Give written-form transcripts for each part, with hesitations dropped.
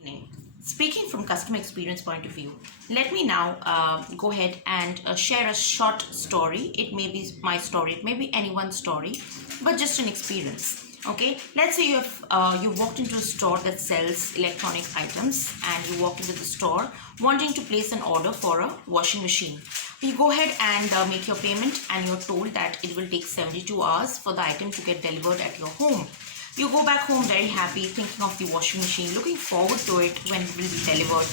Evening. Speaking from customer experience point of view, let me now go ahead and share a short story. It may be my story, it may be anyone's story, but just an experience. Okay, let's say you walked into a store that sells electronic items, and you walk into the store wanting to place an order for a washing machine. You go ahead and make your payment, and you're told that it will take 72 hours for the item to get delivered at your home. You go back home very happy, thinking of the washing machine, looking forward to it when it will be delivered.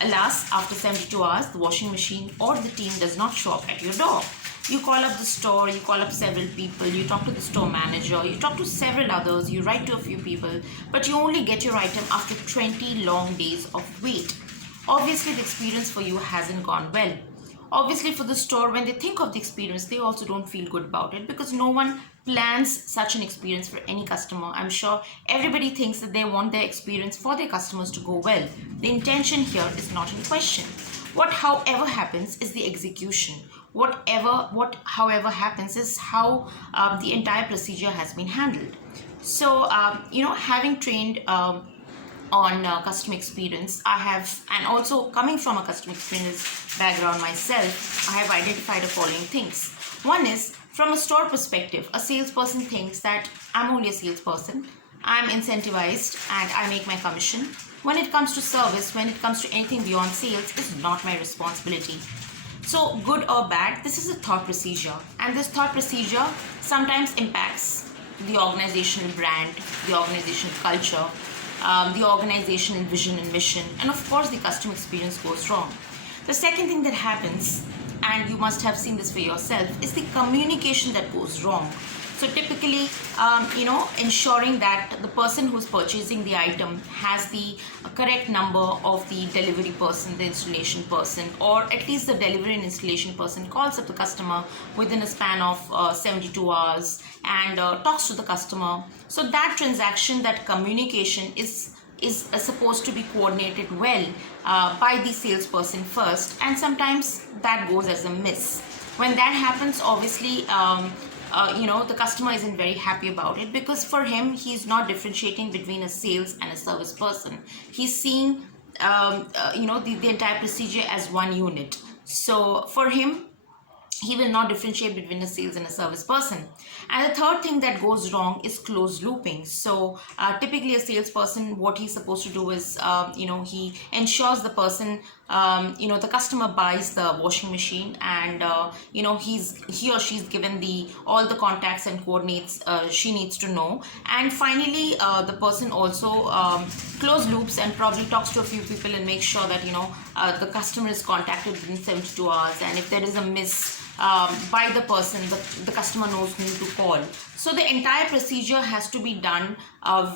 Alas, after 72 hours, the washing machine or the team does not show up at your door. You call up the store, you call up several people, you talk to the store manager, you talk to several others, you write to a few people, but you only get your item after 20 long days of wait. Obviously, the experience for you hasn't gone well. Obviously, for the store, when they think of the experience, they also don't feel good about it, because no one plans such an experience for any customer. I'm sure everybody thinks that they want their experience for their customers to go well. The intention here is not in question. What however happens is the execution. However happens is how the entire procedure has been handled. So having trained on customer experience, I have, and also coming from a customer experience background myself, I have identified the following things. One is, from a store perspective, a salesperson thinks that I'm only a salesperson, I'm incentivized, and I make my commission. When it comes to service, when it comes to anything beyond sales, it's not my responsibility. So, good or bad, this is a thought procedure, and this thought procedure sometimes impacts the organizational brand, the organizational culture, the organizational vision and mission, and of course, the customer experience goes wrong. The second thing that happens, and you must have seen this for yourself, is the communication that goes wrong. So typically, ensuring that the person who's purchasing the item has the correct number of the delivery person, the installation person, or at least the delivery and installation person calls up the customer within a span of 72 hours and talks to the customer. So that transaction, that communication is supposed to be coordinated well by the salesperson first, and sometimes that goes as a miss. When that happens, obviously, the customer isn't very happy about it, because for him, he's not differentiating between a sales and a service person. He's seeing the entire procedure as one unit. So for him, he will not differentiate between a sales and a service person. And the third thing that goes wrong is closed looping. So typically, a salesperson, what he's supposed to do is he ensures the person, the customer buys the washing machine, and he or she's given all the contacts and coordinates she needs to know. And finally, the person also close loops and probably talks to a few people and makes sure that the customer is contacted within 72 hours, and if there is a miss by the person, the customer knows whom to call. So the entire procedure has to be done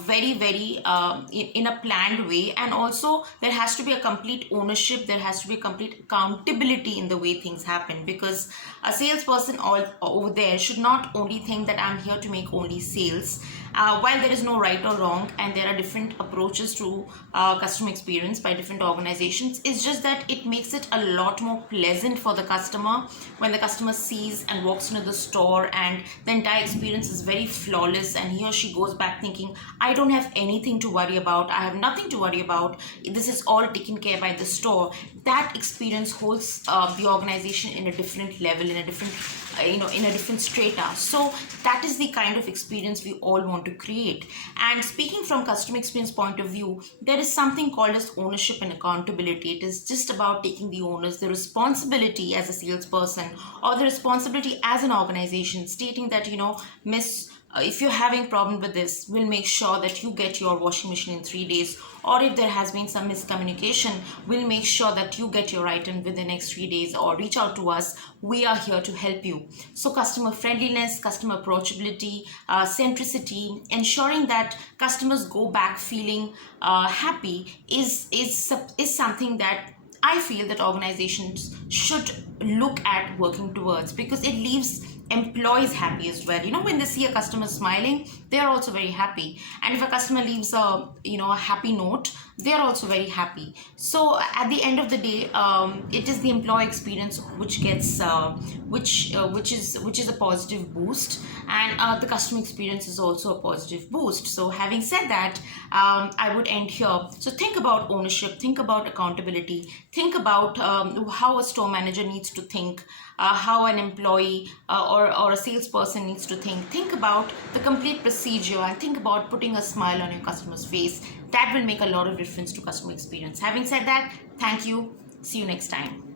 very, very in a planned way, and also there has to be a complete ownership, there has to be a complete accountability in the way things happen, because a salesperson over there should not only think that I'm here to make only sales. While there is no right or wrong, and there are different approaches to customer experience by different organizations, it's just that it makes it a lot more pleasant for the customer when the customer sees and walks into the store and the entire experience is very flawless, and he or she goes back thinking, I don't have anything to worry about, I have nothing to worry about, this is all taken care by the store. That experience holds the organization in a different level, in a different strata. So that is the kind of experience we all want to create. And speaking from customer experience point of view, there is something called as ownership and accountability. It is just about taking the onus, the responsibility as a salesperson, or the responsibility as an organization, stating that miss, if you're having problem with this, we'll make sure that you get your washing machine in 3 days, or if there has been some miscommunication, we'll make sure that you get your item within the next 3 days, or reach out to us, we are here to help you. So customer friendliness, customer approachability, centricity, ensuring that customers go back feeling happy is something that I feel that organizations should look at working towards, because it leaves employees happy as well. When they see a customer smiling, they are also very happy. And if a customer leaves a happy note, they are also very happy. So at the end of the day, it is the employee experience which gets which is a positive boost, and the customer experience is also a positive boost. So having said that, I would end here. So think about ownership, think about accountability, think about how a store manager needs to think, how an employee or a salesperson needs to think about the complete procedure, and think about putting a smile on your customer's face. That will make a lot of difference to customer experience. Having said that, thank you. See you next time.